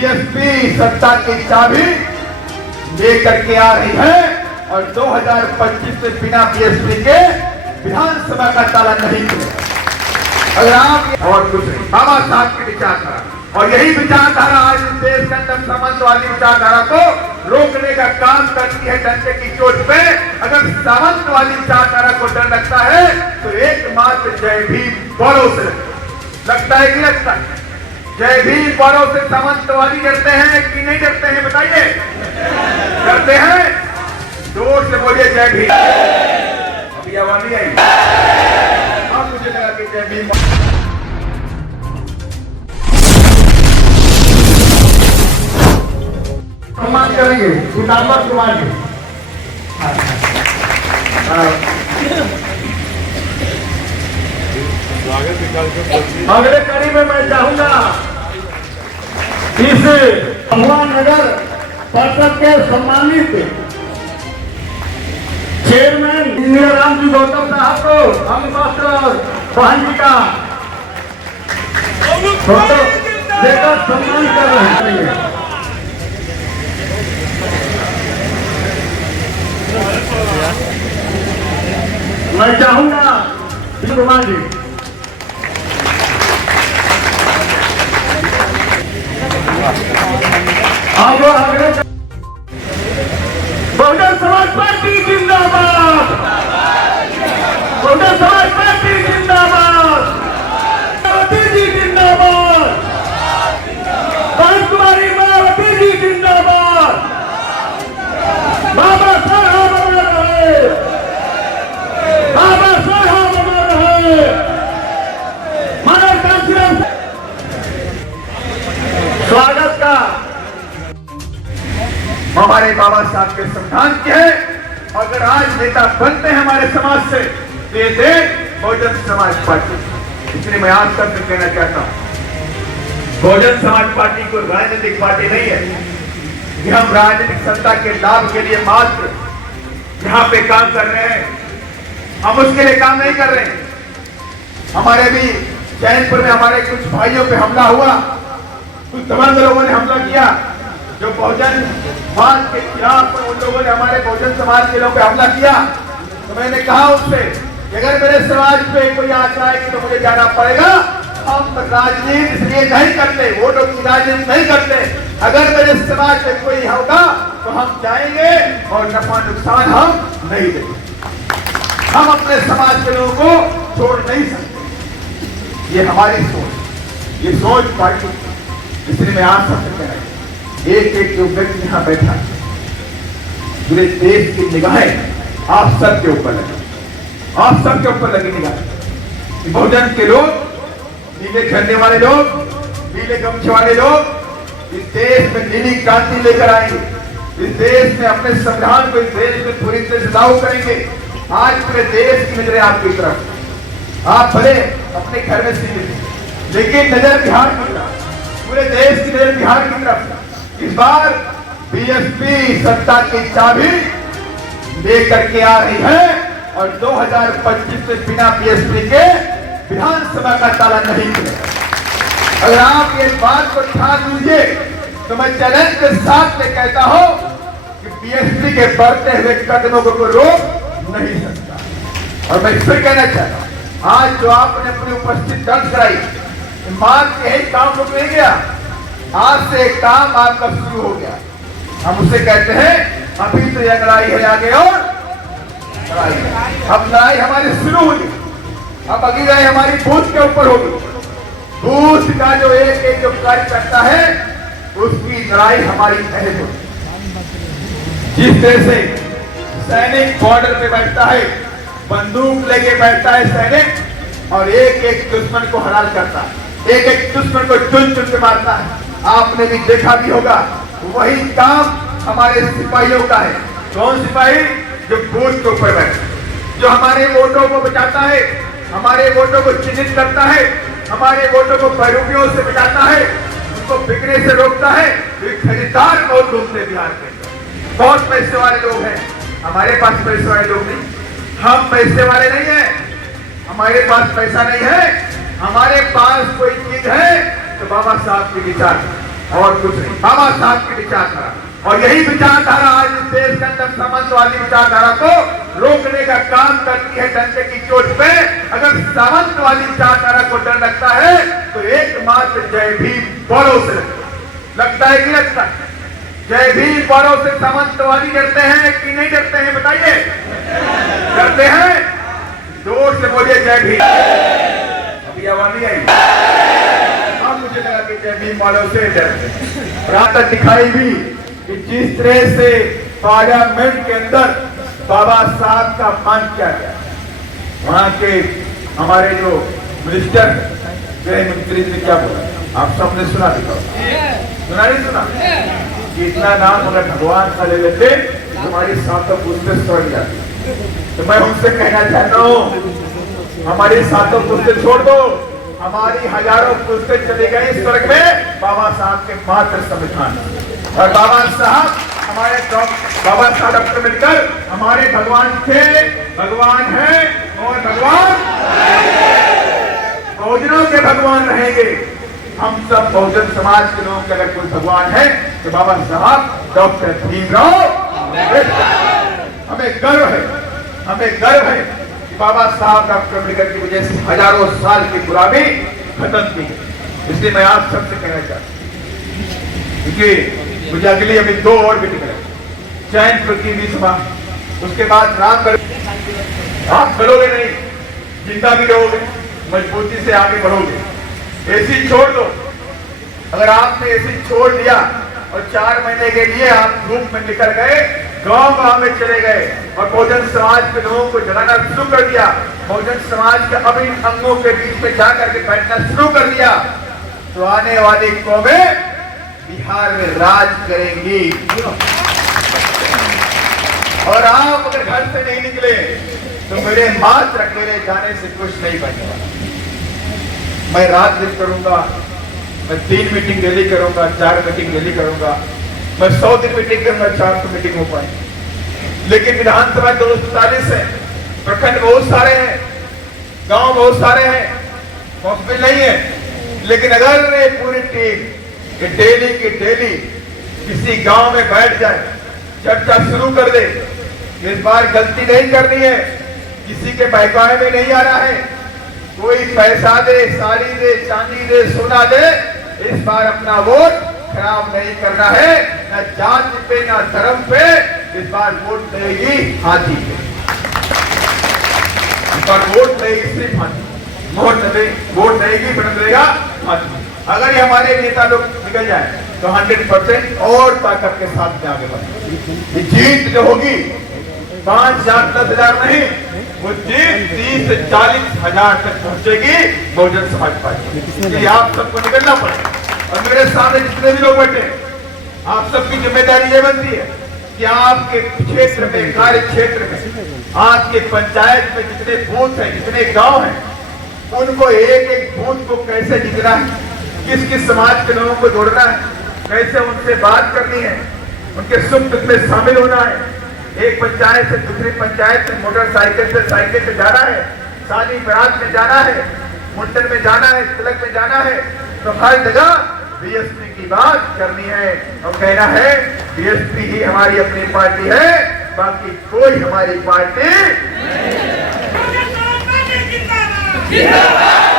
BSP सत्ता की चाबी लेकर के आ रही है और 2025 से बिना बीएसपी के विधानसभा का ताला नहीं खुलेगा। अगर आप और कुछ नहीं, बाबा साहब की विचारधारा और यही विचारधारा आज इस देश के अंदर सामंतवादी विचारधारा को रोकने का काम करती है। डंडे की चोट पे अगर सामंतवादी विचारधारा को डर लगता है तो एकमात्र जय भीम बड़ों से लगता है कि लगता है? जय भीम बड़ों से सामंतवादी डरते हैं कि नहीं डरते हैं? बताइए, डरते हैं? जोर से बोलिए जय भीम। अभी आवाज नहीं आई, अब मुझे लगा कि जय भीम। सम्मान करेंगे पिताम्बर कुमार जी। अगले कड़ी में मैं चाहूंगा इस भगवान नगर परिषद के सम्मानित चेयरमैन इंजीनियर राम जी गौतम साहब को हम वस्त्र बहन जी का फोटो देकर सम्मान कर रहे हैं। मैं चाहूंगा कुमार जी अब अगले बहुजन समाज पार्टी जिंदाबाद, बहुजन समाज पार्टी जिंदाबाद, मायावती जी जिंदाबाद, बहन कुमारी मायावती जी जिंदाबाद, बाबा साहब अमर रहे, बाबा साहब अमर रहे, मानवता सिर्फ स्वागत का हमारे बाबा साहब के संविधान के है। अगर आज नेता बनते हैं हमारे समाज से तो ये देश बहुजन समाज पार्टी। इसलिए मैं आज तक कहना चाहता हूं बहुजन समाज पार्टी कोई राजनीतिक पार्टी नहीं है कि हम राजनीतिक सत्ता के लाभ के लिए मात्र यहाँ पे काम कर रहे हैं। हम उसके लिए काम नहीं कर रहे हैं। हमारे भी चैनपुर में हमारे कुछ भाइयों पे हमला हुआ, कुछ दबंग लोगों ने हमला किया जो बहुजन समाज के खिलाफ, उन लोगों ने हमारे बहुजन समाज के लोगों पे हमला किया। तो मैंने कहा उससे अगर मेरे समाज पे कोई आ जाएगी तो मुझे जाना पड़ेगा। हम राजनीति इसलिए नहीं करते, वोटों की राजनीति नहीं करते। अगर मेरे समाज में कोई होगा तो हम जाएंगे और नफा नुकसान हम नहीं देंगे। हम अपने समाज के लोगों को छोड़ नहीं सकते। ये हमारी सोच, ये सोच पार्टी। इसलिए मैं आप सबसे कह रहा हूं एक एक जो व्यक्ति यहाँ बैठा पूरे देश की निगाहें आप सबके ऊपर लगी, आप सबके ऊपर लगी निगाहें। बहुजन के लोग, नीले झंडे वाले लोग, नीले गमछे वाले लोग इस देश में नीली क्रांति लेकर आएंगे। इस देश में अपने संविधान को इस देश में पूरी तरह से लागू करेंगे। आज पूरे देश की नजरें आपकी तरफ। आप भले अपने घर में सीमित लेकिन नजर बिहार की तरफ, पूरे देश की नजर बिहार की तरफ। इस बार बीएसपी सत्ता की चाबी लेकर के आ रही है और 2025 से बिना बीएसपी के विधानसभा का ताला नहीं खुलेगा। अगर आप ये बात को ठान लीजिए तो मैं चैलेंज के साथ में कहता हूं कि बीएसपी के बढ़ते हुए कदमों को रोक नहीं सकता। और मैं फिर कहना चाहता हूं आज जो आपने अपनी उपस्थिति दर्ज कराई, मान के ही काम रुक नहीं गया। आज से एक काम आपका शुरू हो गया। हम उसे कहते हैं अभी तो यह लड़ाई है, आगे और लड़ाई। अब लड़ाई हमारी शुरू हुई, अब अगली लड़ाई हमारी बूथ के ऊपर होगी। बूथ का जो एक एक जो कार्य करता है उसकी लड़ाई हमारी अहम होगी। जिस तरह से सैनिक बॉर्डर पे बैठता है, बंदूक लेके बैठता है सैनिक और एक एक दुश्मन को हराल करता है, एक एक दुश्मन को चुन चुन के मारता है। आपने भी देखा भी होगा वही काम हमारे सिपाहियों का है। कौन सिपाही? जो बूथ के ऊपर बैठे, जो हमारे वोटों को बचाता है, हमारे वोटों को चिन्हित करता है, हमारे वोटों को पैरूपियों से बचाता है, उनको बिकने से रोकता है। खरीदार बहुत ढूंढते बिहार के, बहुत पैसे वाले लोग हैं। हमारे पास पैसे वाले लोग नहीं, हम पैसे वाले नहीं है, हमारे पास पैसा नहीं है। हमारे पास कोई चीज है तो बाबा साहब के विचार, और कुछ नहीं। बाबा साहब की विचारधारा, और यही विचारधारा आज इस देश के अंदर सामंतवादी विचारधारा को रोकने का काम करती है डंडे की चोट पे। अगर सामंतवादी विचारधारा को डर लगता है तो एकमात्र जय भीम बड़ों से लगता है कि लगता है? जय भीम बड़ों से सामंतवादी डरते हैं कि नहीं डरते हैं? बताइए, डरते हैं? जोर से बोलिए जय भीम। अभी आवाज नहीं आई? अब मुझे लगा कि जय भीम वालों से डरते हैं। रात तक दिखाई भी कि जिस तरह से पार्लियामेंट के अंदर बाबा साहब का मान किया गया, वहां के हमारे जो मिनिस्टर गृह मंत्री ने क्या बोला, आप सबने सुना? सुना नहीं सुना? कि इतना नाम अगर भगवान का ले लेते तुम्हारी सातों पुस्तें स्वर्ग जाती। तो मैं उनसे कहना चाहता हूँ, हमारी सातों पुस्तें छोड़ दो, हमारी हजारों पुस्तें चली गई स्वर्ग में बाबा साहब के मात्र संविधान। और बाबा साहब हमारे बाबा साहब डॉक्टर अम्बेडकर हमारे भगवान थे, भगवान है और भगवान बहुजनों के भगवान रहेंगे। हम सब बहुजन समाज के लोगों के अगर कोई भगवान है तो बाबा साहब डॉक्टर भीमराव अम्बेडकर। हमें गर्व है, हमें गर्व है कि बाबा साहब डॉक्टर अम्बेडकर की वजह से हजारों साल की गुलामी खत्म की। इसलिए मैं आप सबसे कहना चाहता हूं, क्योंकि मुझे अगली अभी 2 और मीटिंग है, चैनपुर की भी सभा, उसके बाद राम आप बढ़ोगे नहीं, जिंदा भी रहोगे, मजबूती से आगे बढ़ोगे। एसी छोड़ दो। अगर आपने एसी छोड़ दिया और 4 महीने के लिए आप धूप में निकल गए, गांव में चले गए और बहुजन समाज के लोगों को जगाना शुरू कर दिया, बहुजन समाज के अभिन्न अंगों के बीच में जाकर के बैठना शुरू कर दिया, तो आने वाली कौमें बिहार में राज करेंगी। और आप अगर घर से नहीं निकले तो मेरे मात्र अकेले जाने से कुछ नहीं बनेगा। मैं रात दिन करूंगा, मैं 3 मीटिंग डेली करूंगा, 4 मीटिंग डेली करूंगा, मैं 100 दिन मीटिंग करूंगा, 400 मीटिंग हो पाए। लेकिन विधानसभा 247 है, प्रखंड बहुत सारे हैं, गांव बहुत सारे हैं, पॉसिबल नहीं है। लेकिन अगर ये पूरी टीम डेली की डेली किसी गांव में बैठ जाए, चर्चा शुरू कर दे, इस बार गलती नहीं करनी है, किसी के बहकावे में नहीं आना है, कोई पैसा दे, साड़ी दे, चांदी दे, सोना दे, इस बार अपना वोट खराब नहीं करना है, न जाति पे न धर्म पे, इस बार वोट देगी हाथी पे, इस बार वोट देगी सिर्फ हाथी, वोट देगी बदलेगा हाथी। अगर ये हमारे नेता लोग निकल जाए तो 100% और ताकत के साथ आगे बढ़े। जीत जो होगी 5,000 10,000 नहीं, वो जीत 30 से 40 हजार तक पहुंचेगी बहुजन समाज पार्टी। इसलिए आप सबको निकलना पड़ेगा। और मेरे सामने जितने भी लोग बैठे, आप सबकी जिम्मेदारी ये बनती है कि आपके क्षेत्र में, कार्य क्षेत्र में, आपके पंचायत में जितने बूथ हैं, जितने गांव हैं, उनको एक एक बूथ को कैसे जीतना है, किस किस समाज के लोगों को जोड़ना है, कैसे उनसे बात करनी है, उनके सुख दुख में शामिल होना है। एक पंचायत से दूसरी पंचायत में मोटरसाइकिल से साइकिल से जाना है, शादी बारात में जाना है, मुंडन में जाना है, तिलक में जाना है, तो हर जगह बीएसपी की बात करनी है और कहना है बीएसपी ही हमारी अपनी पार्टी है, बाकी कोई हमारी पार्टी नहीं।